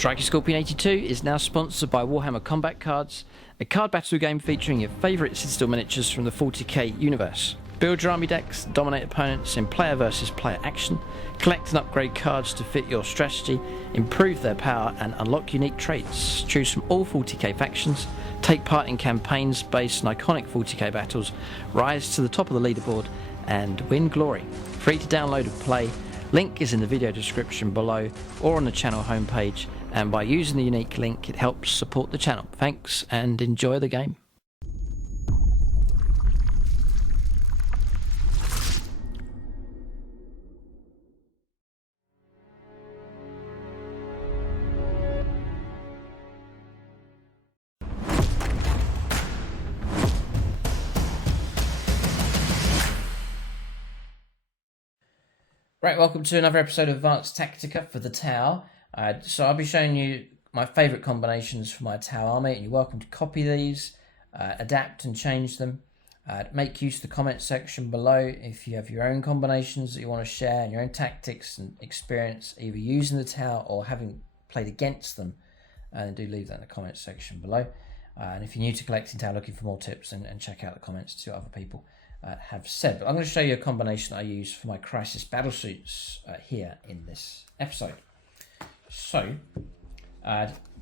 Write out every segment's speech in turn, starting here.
Striker Scorpion 82 is now sponsored by Warhammer Combat Cards, a card battle game featuring your favourite Citadel miniatures from the 40k universe. Build your army decks, dominate opponents in player versus player action, collect and upgrade cards to fit your strategy, improve their power and unlock unique traits. Choose from all 40k factions, take part in campaigns based on iconic 40k battles, rise to the top of the leaderboard and win glory. Free to download and play. Link is in the video description below or on the channel homepage, and by using the unique link it helps support the channel. Thanks and enjoy the game. Right, welcome to another episode of Advanced Tactica for the Tau. So I'll be showing you my favourite combinations for my Tau army, and you're welcome to copy these, adapt and change them. Make use of the comment section below if you have your own combinations that you want to share, and your own tactics and experience either using the Tau or having played against them. And do leave that in the comment section below. And if you're new to collecting Tau, looking for more tips, and check out the comments to other people have said. But I'm going to show you a combination I use for my Crisis Battlesuits here in this episode. So,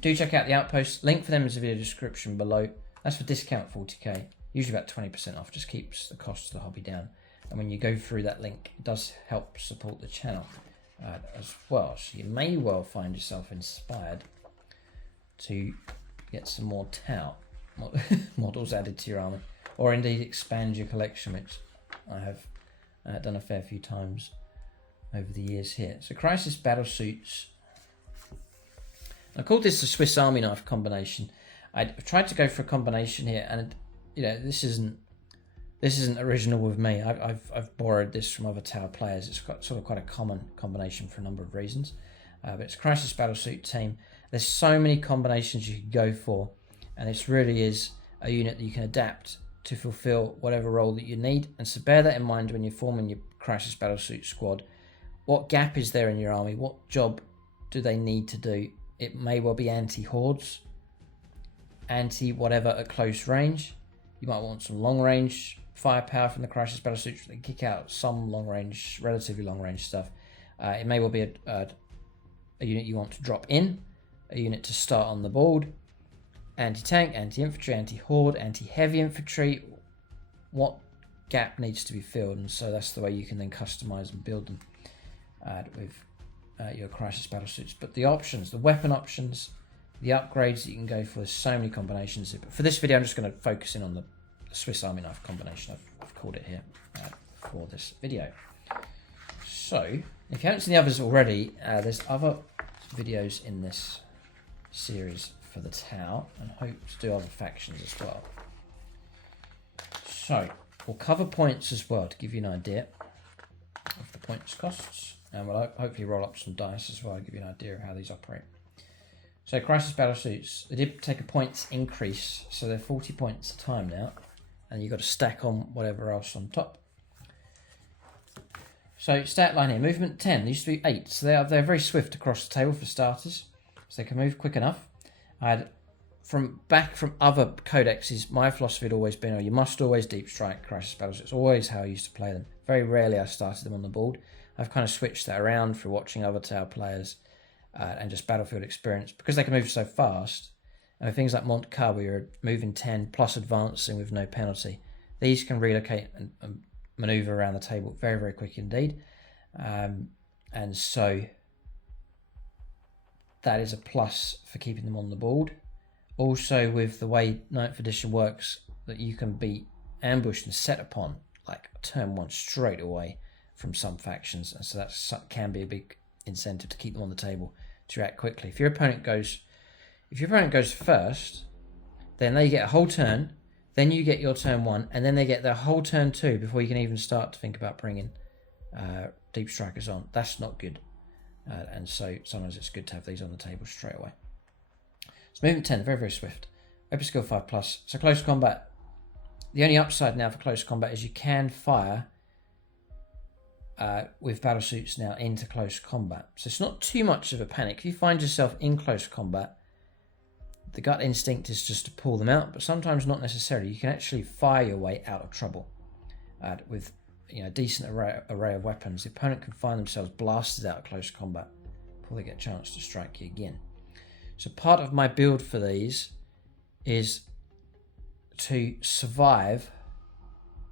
do check out the OUTPOST. Link for them is in the video description below. That's for discount 40k, usually about 20% off. Just keeps the cost of the hobby down. And when you go through that link, it does help support the channel as well. So you may well find yourself inspired to get some more Tau models added to your army, or indeed expand your collection, which I have done a fair few times over the years here. So Crisis Battlesuits. I called this the Swiss Army knife combination. I've tried to go for a combination here, and you know this isn't original with me. I've borrowed this from other Tau players. It's got sort of quite a common combination for a number of reasons. But it's Crisis Battlesuit team. There's so many combinations you could go for, and this really is a unit that you can adapt to fulfill whatever role that you need. And so bear that in mind when you're forming your Crisis Battlesuit squad. What gap is there in your army? What job do they need to do? It may well be anti-hordes, anti-whatever at close range. You might want some long-range firepower from the Crisis Battlesuits. They kick out some long-range, relatively long-range stuff. It may well be a unit you want to drop in, a unit to start on the board. Anti-tank, anti-infantry, anti-horde, anti-heavy infantry. What gap needs to be filled? And so that's the way you can then customize and build them with your Crisis Battlesuits. But the options, the weapon options, the upgrades that you can go for, there's so many combinations. But for this video, I'm just going to focus in on the Swiss Army knife combination. I've called it here for this video. So, if you haven't seen the others already, there's other videos in this series for the Tau, and hope to do other factions as well. So we'll cover points as well to give you an idea of the points costs, and we'll hopefully roll up some dice as well to give you an idea of how these operate. So Crisis Battlesuits, they did take a points increase, so they're 40 points a time now, and you've got to stack on whatever else on top. So stat line here, movement 10, they used to be 8, so they're very swift across the table for starters, so they can move quick enough. From other codexes, my philosophy had always been, you must always deep strike Crisis Battles. It's always how I used to play them. Very rarely I started them on the board. I've kind of switched that around through watching other Tau players and just battlefield experience, because they can move so fast. And things like Montcar, where you're moving 10 plus advancing with no penalty, these can relocate and maneuver around the table very, very quick indeed. And so that is a plus for keeping them on the board. Also, with the way 9th edition works, that you can be ambushed and set upon like turn 1 straight away from some factions, and so that can be a big incentive to keep them on the table to react quickly. If your opponent goes first, then they get a whole turn, then you get your turn 1, and then they get their whole turn 2 before you can even start to think about bringing deep strikers on. That's not good. And so sometimes it's good to have these on the table straight away. So movement 10, very, very swift. Weapon skill 5+. So close combat. The only upside now for close combat is you can fire with Battlesuits now into close combat. So it's not too much of a panic. If you find yourself in close combat, the gut instinct is just to pull them out, but sometimes not necessarily. You can actually fire your way out of trouble with a decent array of weapons. The opponent can find themselves blasted out of close combat before they get a chance to strike you again. So part of my build for these is to survive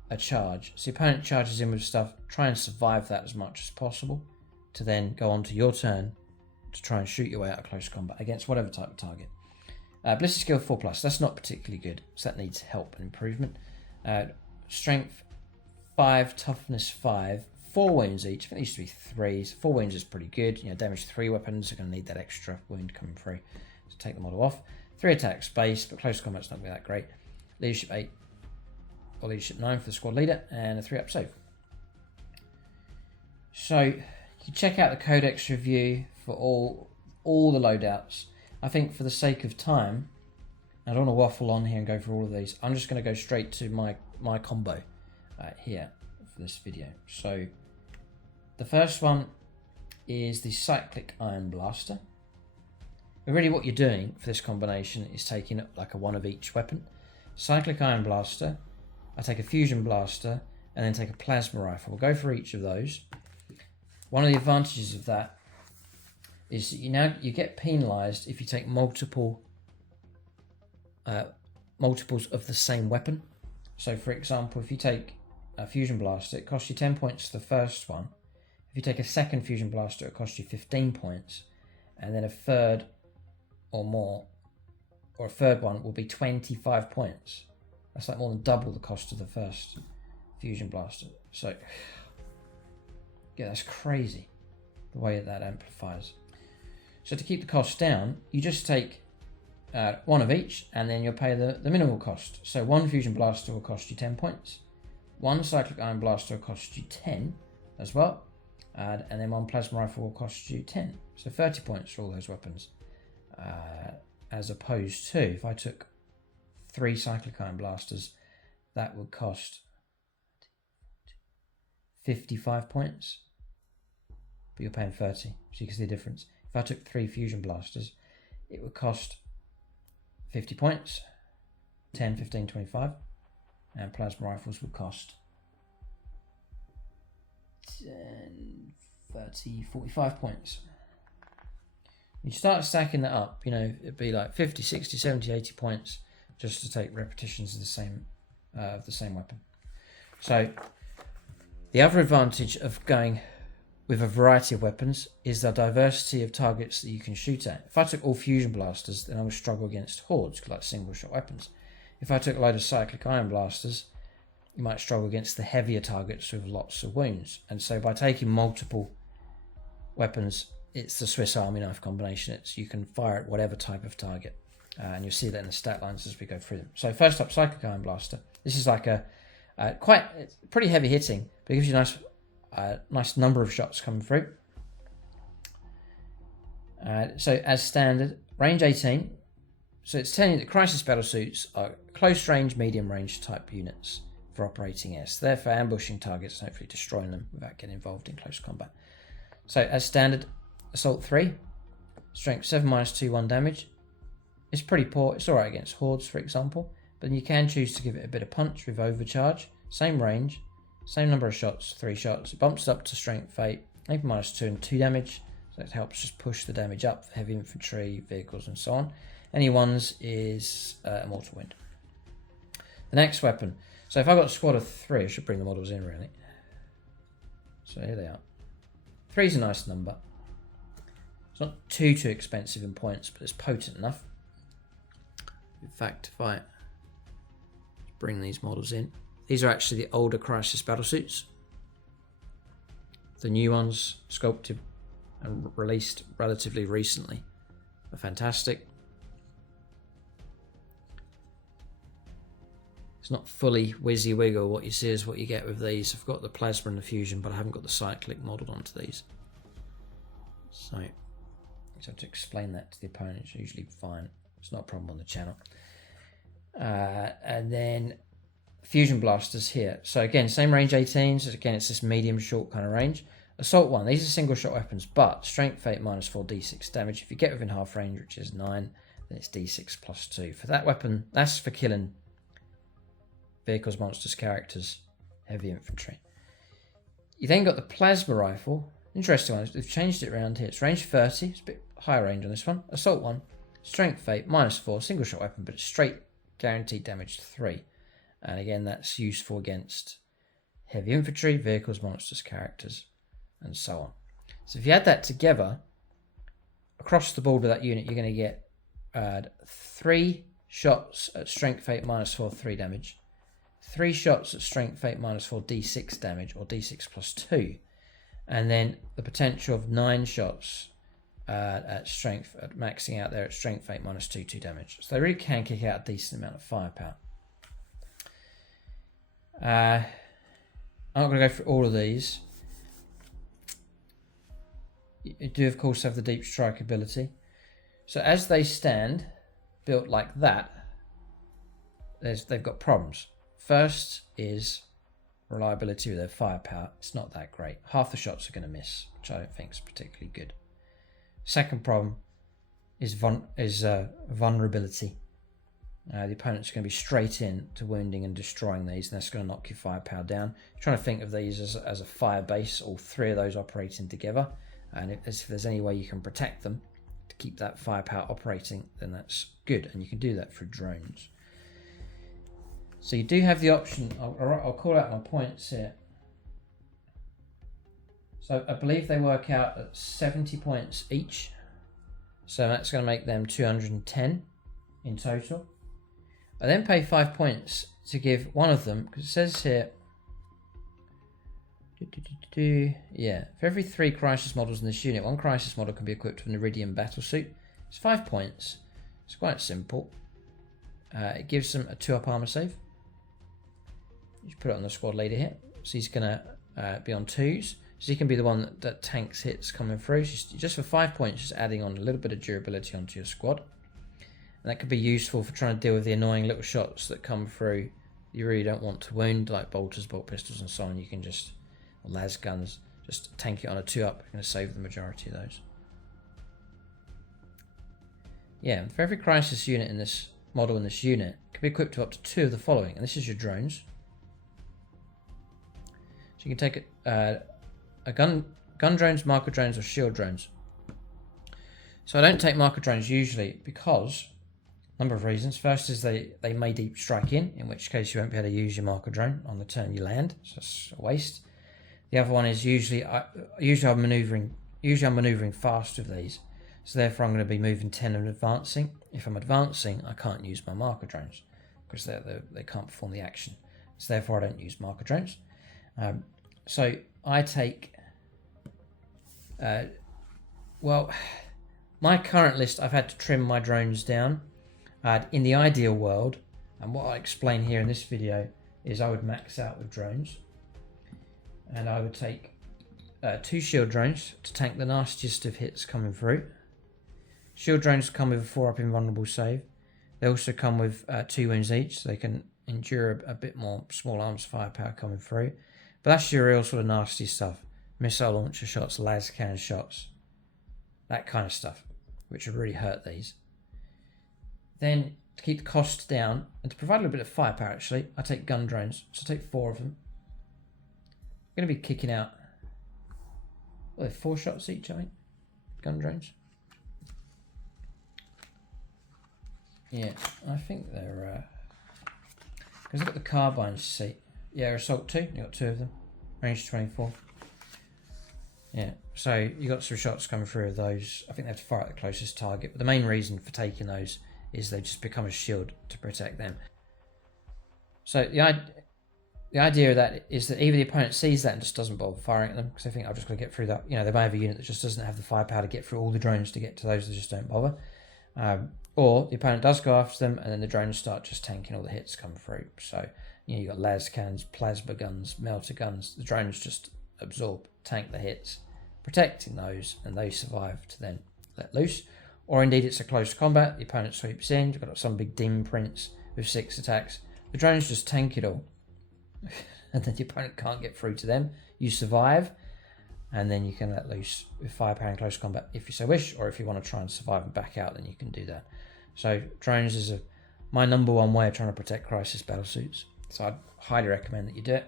a charge. So the opponent charges in with stuff, try and survive that as much as possible to then go on to your turn to try and shoot your way out of close combat against whatever type of target. Ballistic skill 4+, that's not particularly good, so that needs help and improvement. Strength 5, toughness 5, 4 wounds each. I think it used to be 3, so 4 wounds is pretty good. Damage 3 weapons are going to need that extra wound coming through to take the model off. 3 attack space, but close combat's not going to be that great. Leadership 8 or leadership 9 for the squad leader, and a 3-up save. So you can check out the codex review for all the loadouts. I think for the sake of time, I don't want to waffle on here and go through all of these. I'm just going to go straight to my combo here for this video. So the first one is the Cyclic Iron Blaster. But really what you're doing for this combination is taking like a one of each weapon. Cyclic Iron Blaster, I take a Fusion Blaster, and then take a Plasma Rifle. We'll go for each of those. One of the advantages of that is that you get penalised if you take multiples of the same weapon. So for example, if you take a Fusion Blaster, it costs you 10 points for the first one. If you take a second Fusion Blaster, it costs you 15 points. And then a third or more, or a third one will be 25 points. That's like more than double the cost of the first Fusion Blaster. So yeah, that's crazy the way that amplifies. So to keep the cost down, you just take one of each, and then you'll pay the minimal cost. So one Fusion Blaster will cost you 10 points. One Cyclic Iron Blaster will cost you 10 as well. And then one Plasma Rifle will cost you 10. So 30 points for all those weapons. As opposed to, if I took 3 Cyclic Iron Blasters, that would cost 55 points. But you're paying 30, so you can see the difference. If I took 3 Fusion Blasters, it would cost 50 points, 10, 15, 25, and Plasma Rifles would cost 10, 30, 45 points. You start stacking that up, it'd be like 50, 60, 70, 80 points just to take repetitions of the same weapon. So the other advantage of going with a variety of weapons is the diversity of targets that you can shoot at. If I took all Fusion Blasters, then I would struggle against hordes, like single shot weapons. If I took a load of Cyclic Iron Blasters, you might struggle against the heavier targets with lots of wounds. And so by taking multiple weapons, it's the Swiss Army knife combination. You can fire at whatever type of target. And you'll see that in the stat lines as we go through them. So first up, Cyclic Iron Blaster. This is like it's pretty heavy hitting, but it gives you a nice number of shots coming through. So as standard, range 18. So it's telling you that Crisis Battlesuits are close range, medium range type units for operating air. So they're for ambushing targets and hopefully destroying them without getting involved in close combat. So as standard, Assault 3, Strength 7 -2, 1 damage. It's pretty poor. It's alright against hordes, for example, but you can choose to give it a bit of punch with Overcharge. Same range, same number of shots, 3 shots. It bumps up to Strength 8, maybe -2 and 2 damage. So it helps just push the damage up for heavy infantry, vehicles, and so on. Any ones is a mortal wound. The next weapon. So if I've got a squad of 3, I should bring the models in really. So here they are. 3 is a nice number. It's not too expensive in points, but it's potent enough. In fact, if I bring these models in, these are actually the older Crisis Battlesuits. The new ones, sculpted and released relatively recently, are fantastic. It's not fully WYSIWYG. What you see is what you get with these. I've got the Plasma and the Fusion, but I haven't got the Cyclic modelled onto these. So I have to explain that to the opponent. It's usually fine. It's not a problem on the channel. And then fusion blasters here. So again, same range 18. So again, it's this medium short kind of range. Assault 1, these are single shot weapons, but strength 8 minus 4 d6 damage. If you get within half range, which is 9, then it's d6 plus 2. For that weapon, that's for killing vehicles, monsters, characters, heavy infantry. You then got the plasma rifle. Interesting one, they've changed it around here. It's range 30, it's a bit higher range on this one. Assault 1, strength 8 minus 4, single shot weapon, but it's straight guaranteed damage 3. And again, that's useful against heavy infantry, vehicles, monsters, characters, and so on. So if you add that together, across the board with that unit, you're going to get 3 shots at strength 8 minus 4, 3 damage. 3 shots at strength 8 minus 4, d6 damage, or d6 plus 2. And then the potential of 9 shots at strength, at maxing out there at strength 8 minus 2, 2 damage. So they really can kick out a decent amount of firepower. I'm not going to go through all of these. You do, of course, have the deep strike ability. So as they stand, built like that, they've got problems. First is reliability with their firepower. It's not that great. Half the shots are going to miss, which I don't think is particularly good. Second problem is vulnerability. The opponent's going to be straight in to wounding and destroying these, and that's going to knock your firepower down. You're trying to think of these as a fire base, all 3 of those operating together. And if there's any way you can protect them to keep that firepower operating, then that's good. And you can do that through drones. So you do have the option. I'll call out my points here. So I believe they work out at 70 points each. So that's going to make them 210 in total. I then pay 5 points to give one of them, because it says here, yeah, for every 3 crisis models in this unit, 1 crisis model can be equipped with an Iridium battlesuit. It's 5 points. It's quite simple. It gives them a 2-up armor save. You put it on the squad leader here. So he's going to be on 2s. So he can be the one that tanks hits coming through. Just for 5 points, just adding on a little bit of durability onto your squad. And that could be useful for trying to deal with the annoying little shots that come through you really don't want to wound, like bolters, bolt pistols, and so on. You can just, or las guns, just tank it on a 2-up. You're going to save the majority of those. Yeah, for every crisis unit in this model in this unit, it can be equipped to up to 2 of the following. And this is your drones. So you can take a gun drones, marker drones, or shield drones. So I don't take marker drones usually because number of reasons. First is they may deep strike in which case you won't be able to use your marker drone on the turn you land, so it's a waste. The other one is usually I'm maneuvering fast with these, so therefore I'm going to be moving 10 and advancing. If I'm advancing, I can't use my marker drones because they can't perform the action, so therefore I don't use marker drones. So I take well, my current list, I've had to trim my drones down. In the ideal world, and what I explain here in this video, is I would max out with drones. And I would take 2 shield drones to tank the nastiest of hits coming through. Shield drones come with a 4-up invulnerable save. They also come with 2 wounds each, so they can endure a bit more small arms firepower coming through. But that's your real sort of nasty stuff. Missile launcher shots, las cannon shots, that kind of stuff, which would really hurt these. Then, to keep the costs down, and to provide a little bit of firepower actually, I take gun drones. So I take 4 of them. I'm going to be kicking out, well, they're 4 shots each, I think. Gun drones. Yeah, I think they're, because I've got the carbines, you see. Yeah, assault 2, you got 2 of them. Range 24. Yeah, so you got some shots coming through of those. I think they have to fire at the closest target, but the main reason for taking those is they just become a shield to protect them. So the idea of that is that either the opponent sees that and just doesn't bother firing at them because they think, I've just got to get through that. You know, they may have a unit that just doesn't have the firepower to get through all the drones to get to those that just don't bother. Or the opponent does go after them and then the drones start just tanking all the hits come through. So, you know, you've got las cannons, plasma guns, melter guns. The drones just absorb, tank the hits, protecting those, and they survive to then let loose. Or indeed it's a close combat, the opponent sweeps in, you've got some big demon prince with 6 attacks. The drones just tank it all, and then your opponent can't get through to them. You survive, and then you can let loose with firepower in close combat if you so wish, or if you want to try and survive and back out, then you can do that. So drones is my #1 way of trying to protect crisis battlesuits. So I'd highly recommend that you do it.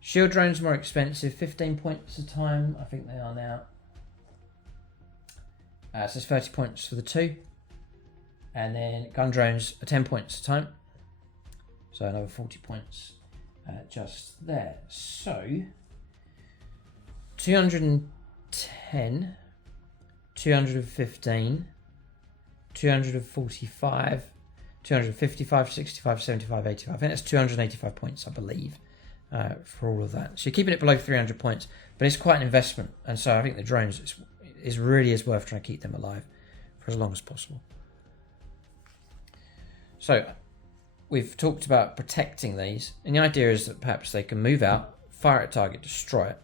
Shield drones are more expensive, 15 points a time, I think they are now. So it's 30 points for the 2. And then gun drones are 10 points a time. So another 40 points just there. So 210, 215, 245, 255, 65, 75, 85. I think that's 285 points, I believe, for all of that. So you're keeping it below 300 points, but it's quite an investment. And so I think the drones is really worth trying to keep them alive for as long as possible. So we've talked about protecting these, and the idea is that perhaps they can move out, fire at a target, destroy it,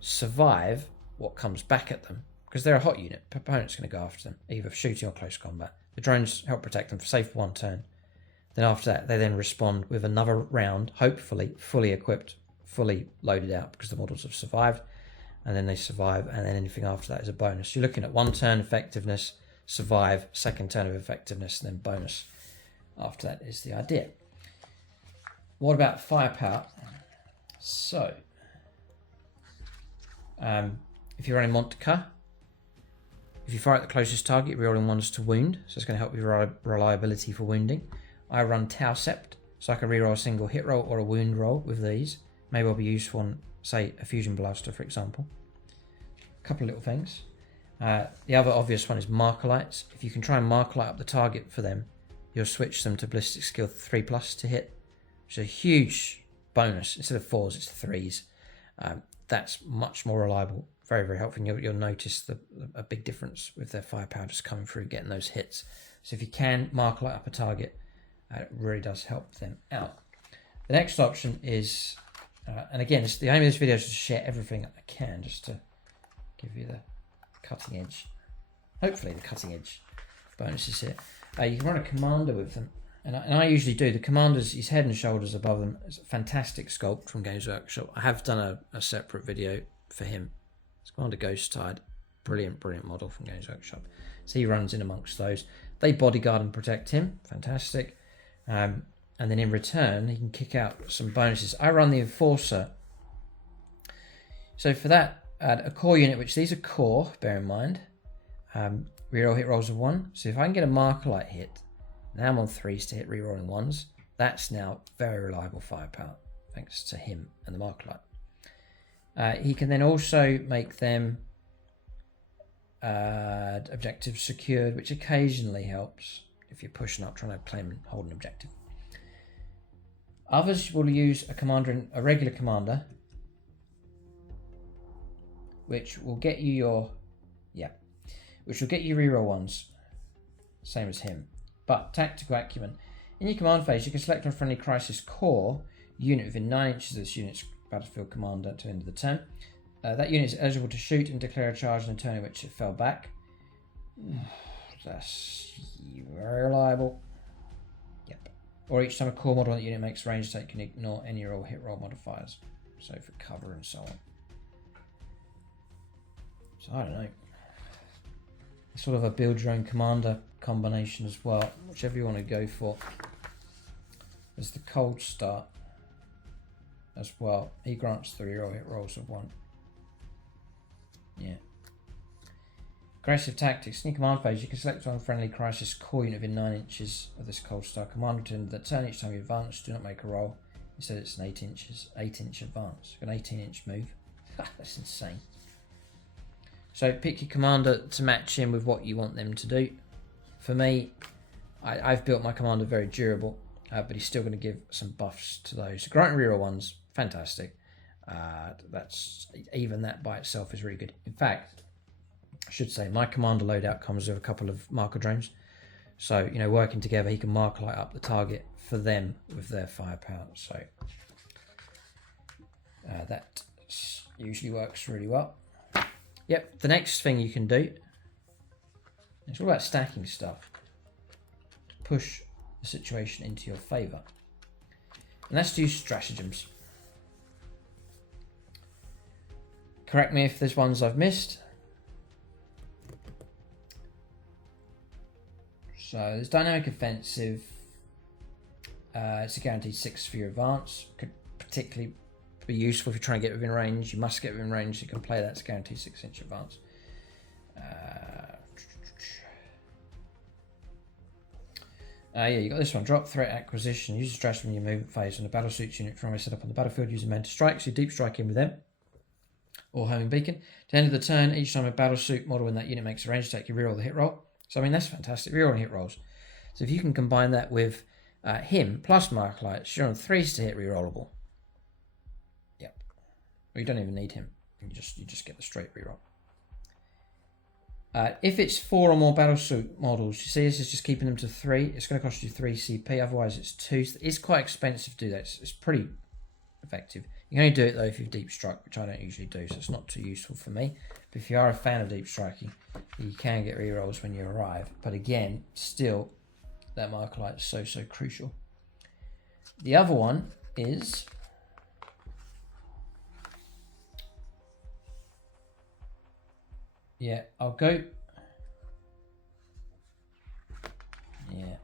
survive what comes back at them, because they're a hot unit. Opponent's going to go after them, either shooting or close combat. The drones help protect them for safe 1 turn. Then after that, they then respond with another round, hopefully fully equipped, fully loaded out, because the models have survived, and then they survive, and then anything after that is a bonus. You're looking at 1 turn effectiveness, survive, 2nd turn of effectiveness, and then bonus. After that is the idea. What about firepower? So, if you're running Montica, if you fire at the closest target, rerolling 1s to wound, so it's going to help with reliability for wounding. I run Tausept, so I can reroll a single hit roll or a wound roll with these. Maybe I'll be useful on, say, a fusion blaster, for example. A couple of little things. The other obvious one is Markolites. If you can try and Markolite up the target for them, you'll switch them to ballistic skill 3+ to hit, which is a huge bonus. Instead of 4s, it's 3s. That's much more reliable. Very, very helpful. And you'll notice a big difference with their firepower just coming through, getting those hits. So if you can Markolite up a target, it really does help them out. The next option is, and again, the aim of this video is to share everything I can, just to give you the cutting edge, hopefully the cutting edge bonuses here. You can run a commander with them, and I usually do. The commander's his head and shoulders above them. It's a fantastic sculpt from Games Workshop. I have done a separate video for him. It's Commander Ghost Tide, brilliant model from Games Workshop. So he runs in amongst those. They bodyguard and protect him, fantastic. And then in return, he can kick out some bonuses. I run the Enforcer. So for that, a core unit, which these are core, bear in mind. Reroll hit rolls of 1. So if I can get a Markolite hit, now I'm on 3s to hit rerolling 1s. That's now very reliable firepower, thanks to him and the Markolite. He can then also make them objectives secured, which occasionally helps if you're pushing up, trying to claim and hold an objective. Others will use a regular commander, which will get you reroll 1s, same as him. But tactical acumen. In your command phase, you can select a friendly crisis core unit within 9 inches of this unit's battlefield commander to the end of the turn. That unit is eligible to shoot and declare a charge in a turn in which it fell back. That's very reliable. Yep. Or each time a core model on that unit makes range attack, can ignore any roll hit roll modifiers. So for cover and so on. So I don't know. Sort of a build your own commander combination as well, whichever you want to go for. There's the cold start as well. He grants 3 roll hit rolls of 1. Yeah. Aggressive tactics. In your command phase, you can select one friendly crisis core unit within 9 inches of this cold start commander to end the turn. Each time you advance, do not make a roll. Instead, it's an 8-inch advance. An 18-inch move. That's insane. So pick your commander to match in with what you want them to do. For me, I've built my commander very durable, but he's still going to give some buffs to those. Granting reroll 1s, fantastic. That's even that by itself is really good. In fact, I should say my commander loadout comes with a couple of marker drones. So, working together, he can Markolite up the target for them with their firepower. So that usually works really well. Yep, the next thing you can do, it's all about stacking stuff to push the situation into your favour. And let's do stratagems. Correct me if there's ones I've missed. So there's dynamic offensive. It's a guaranteed 6 for your advance. Could particularly be useful if you're trying to get within range. You must get within range. You can play that. It's a guaranteed 6-inch advance. Yeah, you got this one. Drop threat acquisition. Use the stratagem in your movement phase when the Battlesuits unit from set up on the battlefield using men to strike. So you deep strike in with them. Or homing beacon. At the end of the turn, each time a Battlesuit model in that unit makes a range attack, you reroll the hit roll. So I mean, that's fantastic. Reroll hit rolls. So if you can combine that with him plus Mark Lights, you're on 3s to hit rerollable. Yep. Well, you don't even need him. You just get the straight reroll. If it's 4 or more Battlesuit models, you see this is just keeping them to 3. It's going to cost you 3 CP, otherwise it's 2. It's quite expensive to do that. It's pretty effective. You can only do it though if you've deep strike, which I don't usually do, so it's not too useful for me. But if you are a fan of deep striking, you can get rerolls when you arrive. But again, still, that marker light is so crucial. The other one is I'll go. Yeah.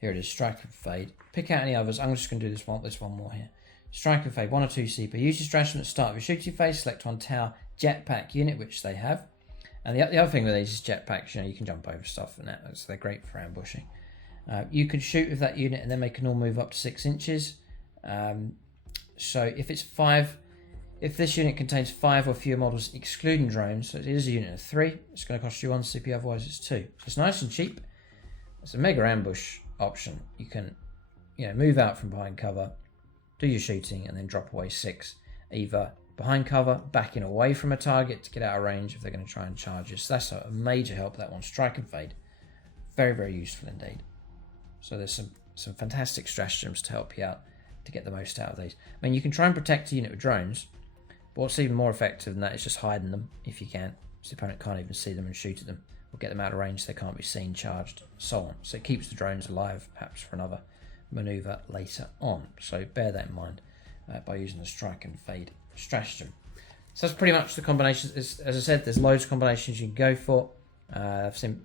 Here it is, strike and fade. Pick out any others. I'm just going to do this one more here. Strike and fade, 1 or 2 CP. Use your stratagem at the start of your shooting phase. Select one Tau jetpack unit, which they have. And the other thing with these is jetpacks. You can jump over stuff and that. So they're great for ambushing. You can shoot with that unit, and then they can all move up to 6 inches. So if it's 5. If this unit contains 5 or fewer models excluding drones, so it is a unit of 3, it's going to cost you 1 CP, otherwise it's 2. So it's nice and cheap. It's a mega ambush option. You can move out from behind cover, do your shooting, and then drop away 6. Either behind cover, backing away from a target to get out of range if they're going to try and charge you. So that's a major help, that one. Strike and fade. Very, very useful indeed. So there's some fantastic stratagems to help you out to get the most out of these. I mean, you can try and protect a unit with drones, but what's even more effective than that is just hiding them if you can, so the opponent can't even see them and shoot at them, or get them out of range so they can't be seen, charged, so on. So it keeps the drones alive, perhaps for another maneuver later on. So bear that in mind by using the strike and fade stratagem. So that's pretty much the combinations. As I said, there's loads of combinations you can go for. I've seen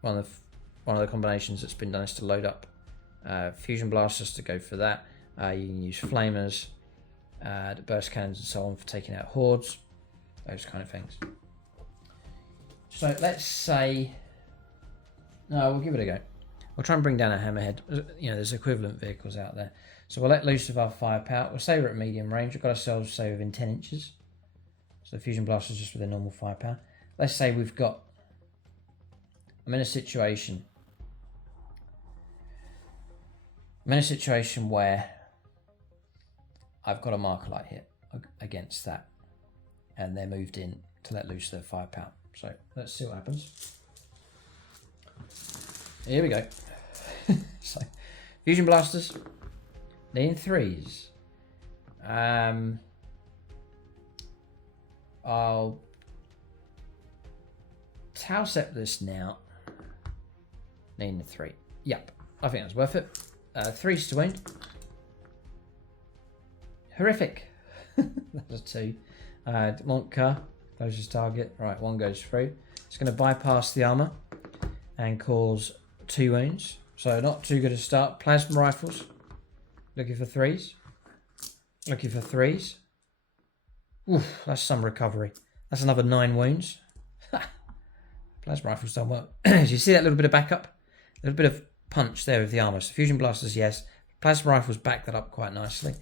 one of the combinations that's been done is to load up fusion blasters to go for that. You can use flamers, the burst cannons and so on for taking out hordes, those kind of things. So let's say, no, we'll give it a go. We'll try and bring down a hammerhead. There's equivalent vehicles out there. So we'll let loose of our firepower. We'll say we're at medium range. We've got ourselves, say, within 10 inches. So the fusion blaster is just with their normal firepower. Let's say I'm in a situation where I've got a marker light hit against that, and they're moved in to let loose their firepower. So let's see what happens. Here we go. So fusion blasters, needing 3s. I'll Tau set this now. Needing a 3. Yep, I think that's worth it. 3s to wound. Horrific. That's a 2. Montka, closes target. Right, 1 goes through. It's going to bypass the armor and cause 2 wounds. So not too good a start. Plasma rifles. Looking for 3s. Looking for 3s. Oof, that's some recovery. That's another 9 wounds. Plasma rifles don't work. Do you see that little bit of backup? A little bit of punch there with the armor. So fusion blasters, yes. Plasma rifles back that up quite nicely.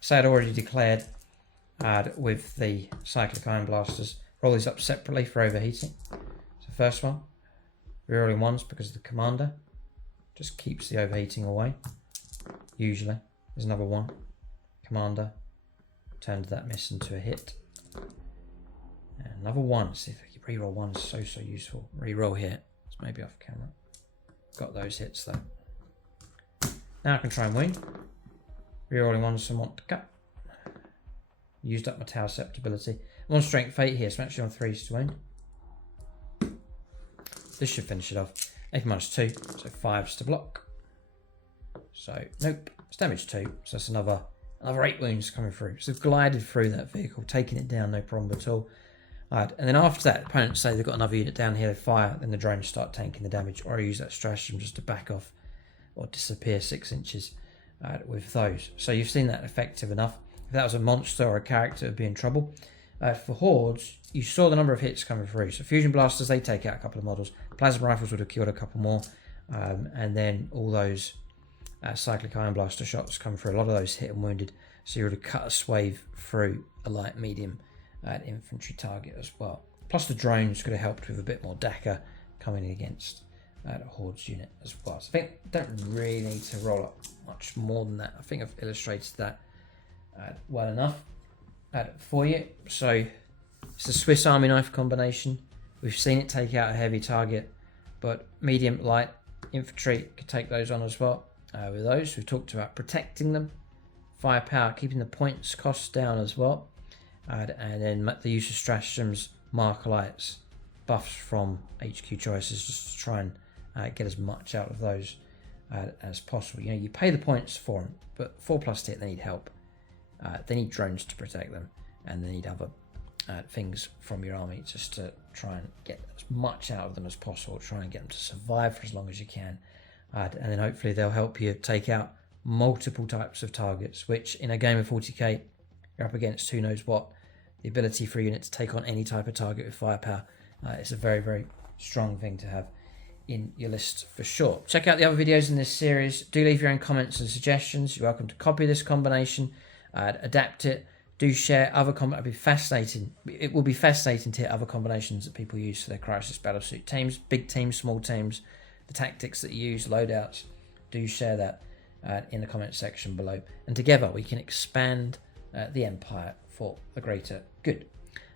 So I'd already declared with the cyclic iron blasters. Roll these up separately for overheating. So first one, rerolling 1s because of the commander. Just keeps the overheating away. Usually. There's another 1. Commander. Turned that miss into a hit. And another 1. See if I can reroll 1s. So useful. Reroll here. It's maybe off camera. Got those hits though. Now I can try and win. Rerolling 1s from Montka. Used up my Tau Susceptibility. 1 strength fate here, so I'm actually on 3s to win. This should finish it off. 8 minus 2, so 5s to block. So, nope. It's damage 2, so that's another 8 wounds coming through. So they've glided through that vehicle, taking it down, no problem at all. And then after that, opponents say they've got another unit down here, they fire, then the drones start tanking the damage, or I use that stratagem just to back off or disappear 6 inches with those. So you've seen that effective enough. If that was a monster or a character, it would be in trouble. For hordes, you saw the number of hits coming through. So fusion blasters, they take out a couple of models. Plasma rifles would have killed a couple more. And then all those cyclic iron blaster shots come through. A lot of those hit and wounded. So you would have cut a swathe through a light medium infantry target as well. Plus the drones could have helped with a bit more DACA coming in against the hordes unit as well. So I think don't really need to roll up much more than that. I think I've illustrated that well enough for you. So it's a Swiss Army knife combination. We've seen it take out a heavy target, but medium light infantry could take those on as well. With those, we've talked about protecting them, firepower, keeping the points costs down as well, and then the use of stratagems, marker lights, buffs from HQ choices, just to try and get as much out of those as possible. You know, you pay the points for them, but 4+ hit, they need help. They need drones to protect them, and they need other things from your army just to try and get as much out of them as possible. Try and get them to survive for as long as you can, and then hopefully they'll help you take out multiple types of targets, which in a game of 40k, you're up against who knows what. The ability for a unit to take on any type of target with firepower is a very, very strong thing to have in your list for sure. Check out the other videos in this series. Do leave your own comments and suggestions. You're welcome to copy this combination, adapt it, do share other it'd be fascinating. It will be fascinating to hear other combinations that people use for their crisis battlesuit teams, big teams, small teams, the tactics that you use, loadouts. Do share that in the comment section below, and together we can expand the empire for the greater good.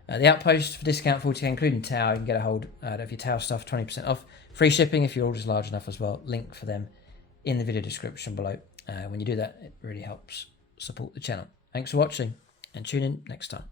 The outpost for discount 40k, including Tower, you can get a hold of your Tower stuff, 20% off. Free shipping if your order is large enough as well. Link for them in the video description below. When you do that, it really helps support the channel. Thanks for watching, and tune in next time.